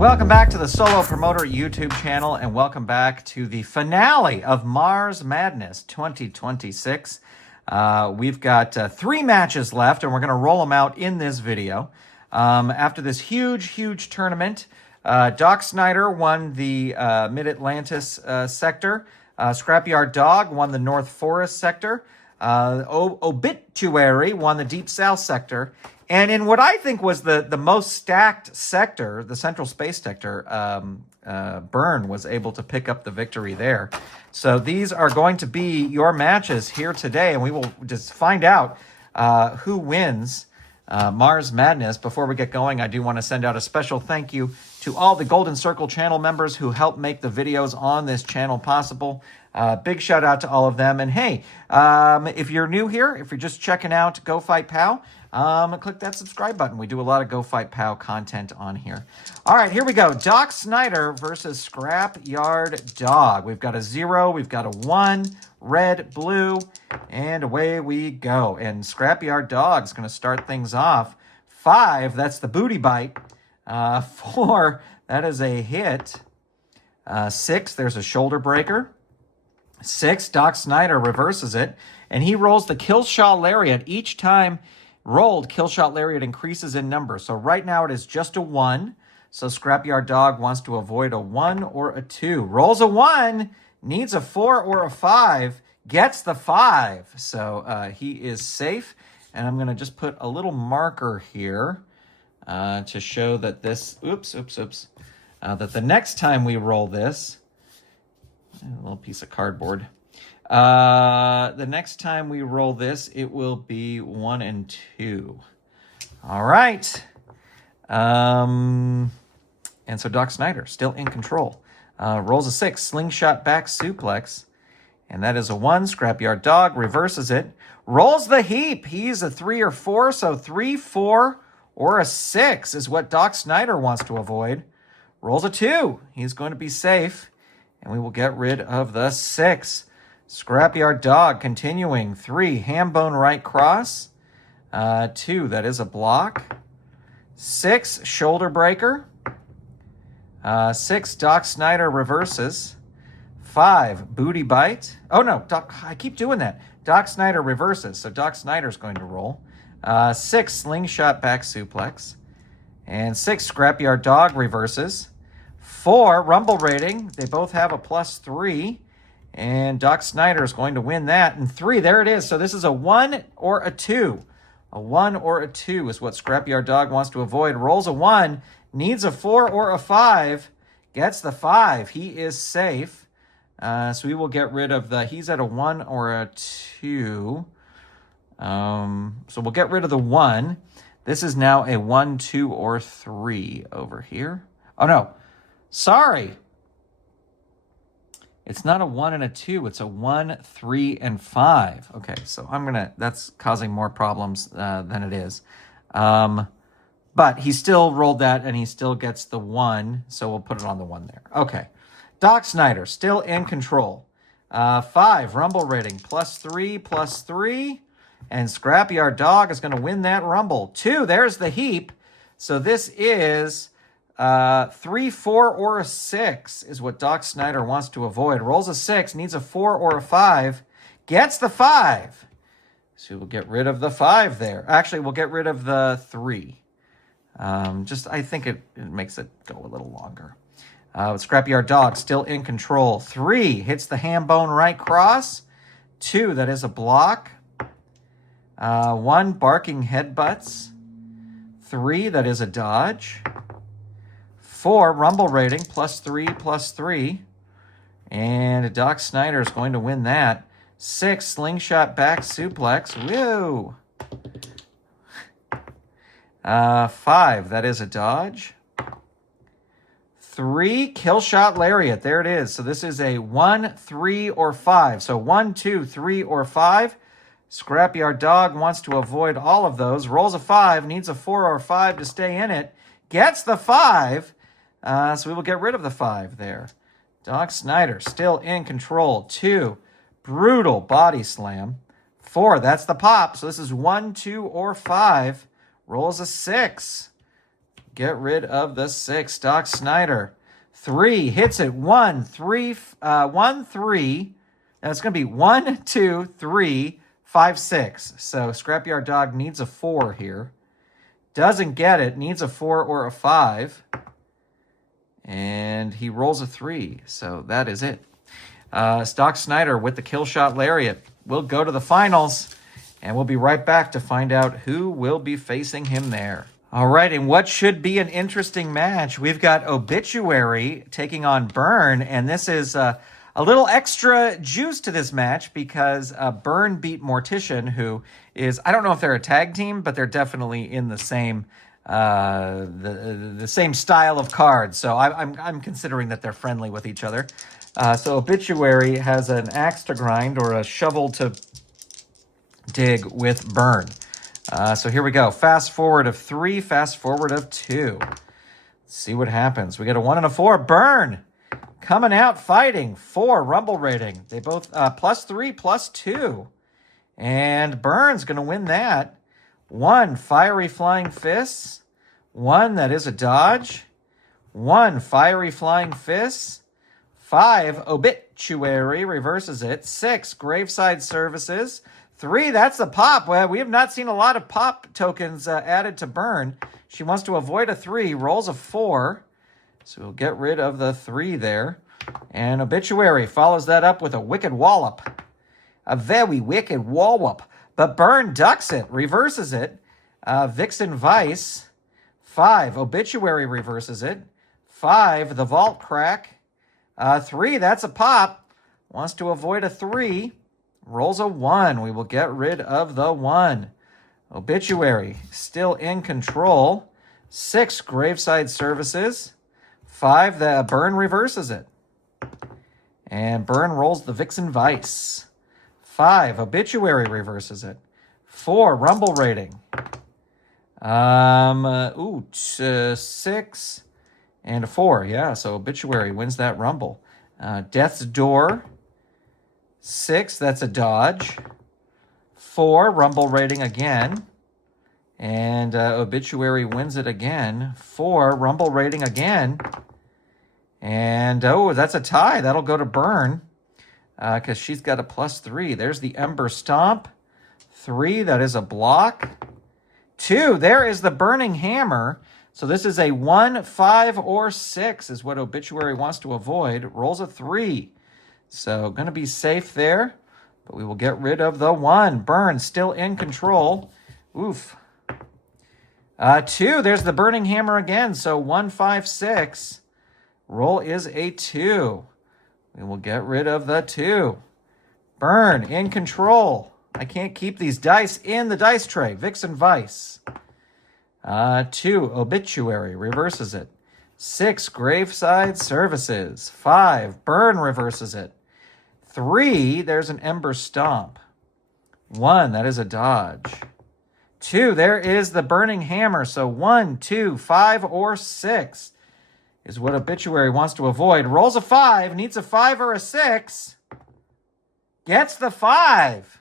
Welcome back to the Solo Promoter YouTube channel, and welcome back to the finale of Mars Madness 2026. We've got 3 matches left, and we're going to roll them out in this video. After this huge tournament, Doc Snyder won the Mid-Atlantis sector. Scrapyard Dog won the North Forest sector. Obituary won the Deep South sector. And in what I think was the most stacked sector, the Central Space Sector, Byrne was able to pick up the victory there. So these are going to be your matches here today, and we will just find out who wins Mars Madness. Before we get going, I do want to send out a special thank you to all the Golden Circle channel members who help make the videos on this channel possible. Big shout out to all of them. And hey, if you're new here, if you're just checking out Go Fight Pow, click that subscribe button. We do a lot of Go Fight Pow content on here. All right, here we go. Doc Snyder versus Scrapyard Dog. We've got a 0, we've got a 1, red, blue, and away we go. And Scrapyard Dog's going to start things off. 5, that's the booty bite. 4, that is a hit. 6, there's a shoulder breaker. 6, Doc Snyder reverses it, and he rolls the kill shot lariat. Each time rolled, kill shot lariat increases in number. So right now it is just a 1. So Scrapyard Dog wants to avoid a 1 or a 2. Rolls a 1, needs a 4 or a 5, gets the 5. So he is safe. And I'm going to just put a little marker here to show that this, that the next time we roll this, a little piece of cardboard. The next time we roll this, it will be 1 and 2. All right. And so Doc Snyder still in control. Rolls a 6, slingshot back suplex. And that is a 1. Scrapyard Dog reverses it. Rolls the heap. He's a 3 or 4. So 3, 4, or a 6 is what Doc Snyder wants to avoid. Rolls a 2. He's going to be safe. And we will get rid of the 6. Scrapyard Dog continuing. 3, ham bone right cross. 2, that is a block. 6, shoulder breaker. 6, Doc Snyder reverses. 5, booty bite. Oh no, I keep doing that. Doc Snyder reverses, so Doc Snyder's going to roll. 6, slingshot back suplex. And 6, Scrapyard Dog reverses. 4, rumble rating. They both have a +3. And Doc Snyder is going to win that. And 3, there it is. So this is a 1 or a 2. A 1 or a 2 is what Scrapyard Dog wants to avoid. Rolls a 1, needs a 4 or a 5, gets the 5. He is safe. So we will get rid of the, he's at a 1 or a 2. So we'll get rid of the 1. This is now a 1, 2, or 3 over here. Oh, no. Sorry. It's not a 1 and a 2. It's a 1, 3, and 5. Okay, so that's causing more problems than it is. But he still rolled that, and he still gets the 1, so we'll put it on the 1 there. Okay. Doc Snyder, still in control. 5, rumble rating, +3, +3. And Scrapyard Dog is going to win that rumble. 2, there's the heap. So this is 3, 4, or a 6 is what Doc Snyder wants to avoid. Rolls a 6, needs a 4 or a 5, gets the 5. So we'll get rid of the 5 there. Actually, we'll get rid of the 3. I think it makes it go a little longer. Scrapyard Dog still in control. 3, hits the ham bone right cross. 2, that is a block. 1, barking headbutts. 3, that is a dodge. 4, rumble rating, +3, +3. And Doc Snyder is going to win that. 6, slingshot back suplex. Woo! 5, that is a dodge. 3, kill shot lariat. There it is. So this is a 1, 3, or 5. So 1, 2, 3, or 5. Scrapyard Dog wants to avoid all of those. Rolls a 5, needs a 4 or 5 to stay in it. Gets the 5. So we will get rid of the 5 there. Doc Snyder still in control. 2, brutal body slam. 4, that's the pop. So this is 1, 2, or 5. Rolls a 6. get rid of the 6. Doc Snyder. 3 hits it. 1, 3, 1, 3. That's going to be 1, 2, 3, 5, 6. So Scrapyard Dog needs a 4 here. Doesn't get it. Needs a 4 or a 5. And he rolls a 3. So that is it. Doc Snyder with the kill shot lariat. We'll go to the finals. And we'll be right back to find out who will be facing him there. All right, and what should be an interesting match? We've got Obituary taking on Burn, and this is a little extra juice to this match because Burn beat Mortician, who is, I don't know if they're a tag team, but they're definitely in the same the same style of cards. So I'm considering that they're friendly with each other. So Obituary has an axe to grind or a shovel to dig with Burn. So here we go. Fast forward of 3, fast forward of 2. Let's see what happens. We get a 1 and a 4. Burn coming out fighting. 4 rumble rating. They both +3, +2. And Burn's going to win that. 1 fiery flying fists. 1 that is a dodge. 1 fiery flying fists. 5 Obituary reverses it. 6 Graveside Services. 3, that's a pop. Well, we have not seen a lot of pop tokens added to Burn. She wants to avoid a 3, rolls a 4. So we'll get rid of the 3 there. And Obituary follows that up with a wicked wallop. A very wicked wallop. But Burn ducks it, reverses it. Vixen Vice. 5, Obituary reverses it. 5, the Vault Crack. 3, that's a pop. Wants to avoid a 3. Rolls a 1. We will get rid of the 1. Obituary still in control. 6 Graveside Services. 5 the Burn reverses it. And Burn rolls the Vixen Vice. 5 Obituary reverses it. 4 Rumble rating. 6 and a 4. Yeah, so Obituary wins that Rumble. Death's Door. 6, that's a dodge. 4, rumble rating again. And Obituary wins it again. 4, rumble rating again. And, that's a tie. That'll go to Burn because she's got a +3. There's the Ember Stomp. 3, that is a block. 2, there is the Burning Hammer. So this is a 1, 5, or 6 is what Obituary wants to avoid. Rolls a 3. So going to be safe there, but we will get rid of the 1. Burn still in control. Oof. 2, there's the Burning Hammer again. So 1, 5, 6. Roll is a 2. We will get rid of the 2. Burn in control. I can't keep these dice in the dice tray. Vixen Vice. 2, Obituary reverses it. 6, Graveside Services. 5, Burn reverses it. 3, there's an Ember Stomp. 1, that is a dodge. 2, there is the Burning Hammer. So 1, 2, 5, or 6 is what Obituary wants to avoid. Rolls a 5, needs a 5 or a 6. Gets the 5.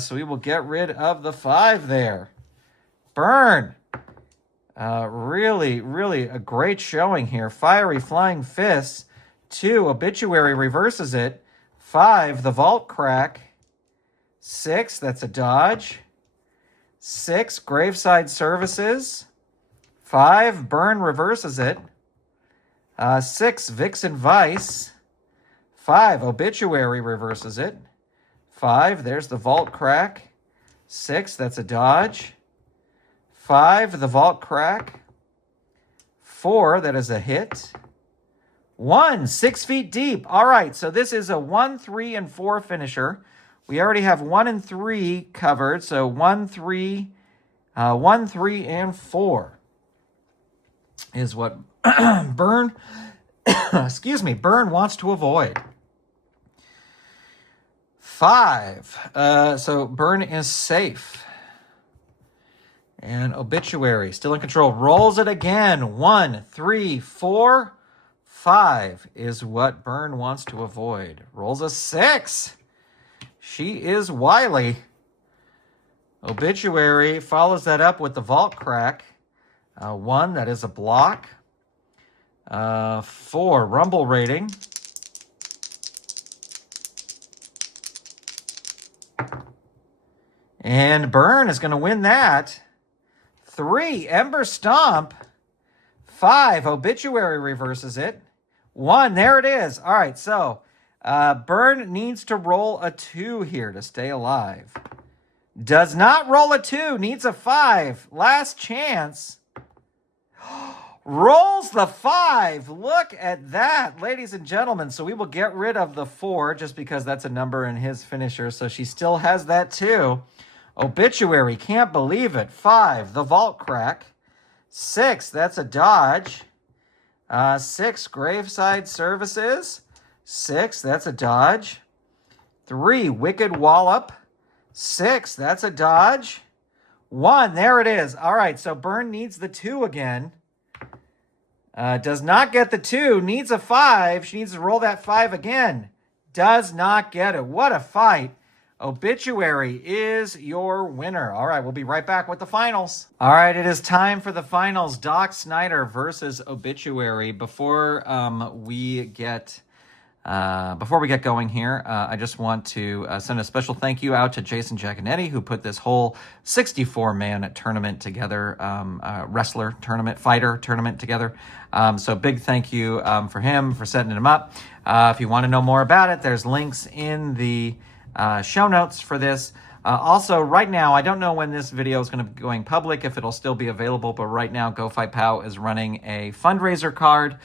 So we will get rid of the 5 there. Burn. Really, really a great showing here. Fiery Flying Fists. 2, Obituary reverses it. 5, the Vault Crack. 6, that's a dodge. 6, Graveside Services. 5, Burn reverses it. 6, Vixen Vice. 5, Obituary reverses it. 5, there's the Vault Crack. 6, that's a dodge. 5, the Vault Crack. 4, that is a hit. 1, 6 feet deep. All right, so this is a 1, 3, and 4 finisher. We already have 1 and 3 covered, so 1, 3, 1, 3, and 4 is what Burn, Burn wants to avoid. 5, so Burn is safe. And Obituary still in control. Rolls it again. 1, 3, 4, 5 is what Burn wants to avoid. Rolls a 6. She is wily. Obituary follows that up with the Vault Crack. 1, that is a block. 4, rumble rating. And Burn is going to win that. 3, Ember Stomp. 5, Obituary reverses it. 1, there it is. All right, so Burn needs to roll a 2 here to stay alive. Does not roll a 2, needs a 5. Last chance. Rolls the 5. Look at that, ladies and gentlemen. So we will get rid of the 4 just because that's a number in his finisher. So she still has that 2. Obituary, can't believe it. 5, the vault crack. 6, that's a dodge. 6, graveside services. 6, that's a dodge. 3, wicked wallop. 6, that's a dodge. 1, there it is. All right, so Burn needs the 2 again. Does not get the 2, needs a 5. She needs to roll that 5 again. Does not get it. What a fight. Obituary is your winner. All right, we'll be right back with the finals. All right, it is time for the finals. Doc Snyder versus Obituary. Before we get going here, I just want to send a special thank you out to Jason Giaconetti, who put this whole 64-man tournament together, wrestler tournament, fighter tournament together. So big thank you for him for setting him up. If you want to know more about it, there's links in the show notes for this. Also, right now, I don't know when this video is going to be going public, if it'll still be available, but right now, Go.FIGHT.POW is running a fundraiser card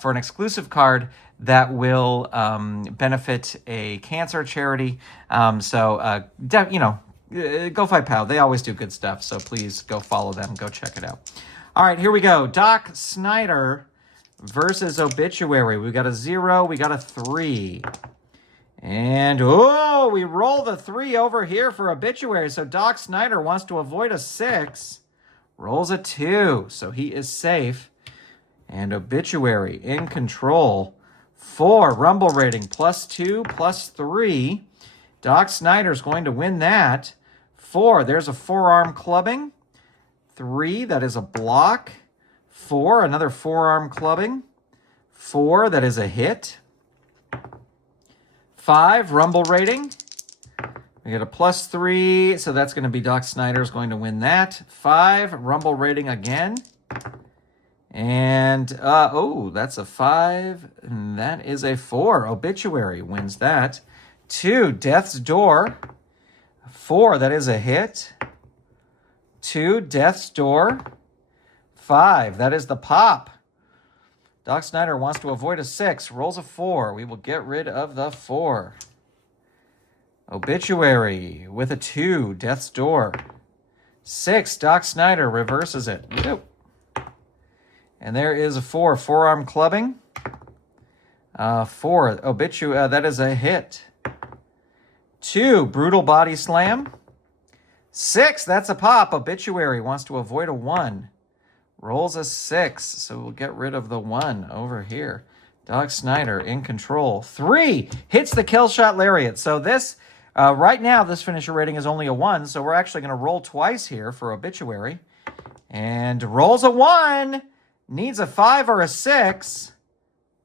for an exclusive card that will benefit a cancer charity. Go.FIGHT.POW, they always do good stuff, so please go follow them, go check it out. All right, here we go. Doc Snyder versus Obituary. We got a 0, we got a 3. And, oh, we roll the 3 over here for Obituary. So Doc Snyder wants to avoid a 6. Rolls a 2, so he is safe. And Obituary in control. 4, rumble rating, +2, +3. Doc Snyder's going to win that. 4, there's a forearm clubbing. 3, that is a block. 4, another forearm clubbing. 4, that is a hit. 5, rumble rating. We get a +3, so that's going to be Doc Snyder's going to win that. 5, rumble rating again. And, that's a 5, and that is a 4. Obituary wins that. 2, Death's Door. 4, that is a hit. 2, Death's Door. 5, that is the pop. Doc Snyder wants to avoid a 6, rolls a 4. We will get rid of the 4. Obituary with a 2, Death's Door. 6, Doc Snyder reverses it. Woo. And there is a 4, forearm clubbing. 4, Obituary, that is a hit. 2, brutal body slam. 6, that's a pop. Obituary wants to avoid a 1. Rolls a 6, so we'll get rid of the 1 over here. Doc Snyder in control. 3, hits the kill shot lariat. So this, right now, this finisher rating is only a 1, so we're actually going to roll twice here for Obituary. And rolls a 1, needs a 5 or a 6.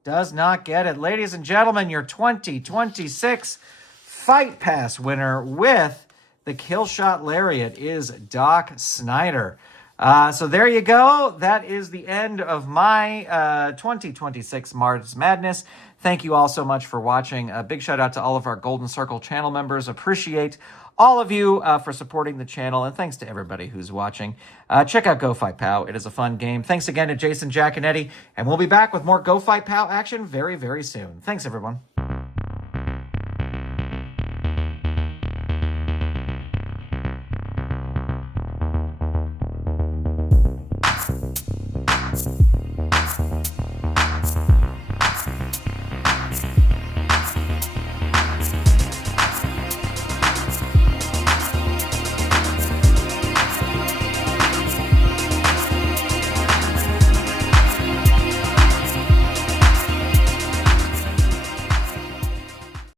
Does not get it. Ladies and gentlemen, your 2026 Fight Pass winner with the kill shot lariat is Doc Snyder. So there you go. That is the end of my 2026 March Madness. Thank you all so much for watching. A big shout out to all of our Golden Circle channel members. Appreciate all of you for supporting the channel, and thanks to everybody who's watching. Check out Go.FIGHT.POW. It is a fun game. Thanks again to Jason Giaconetti, and we'll be back with more Go.FIGHT.POW action very, very soon. Thanks, everyone.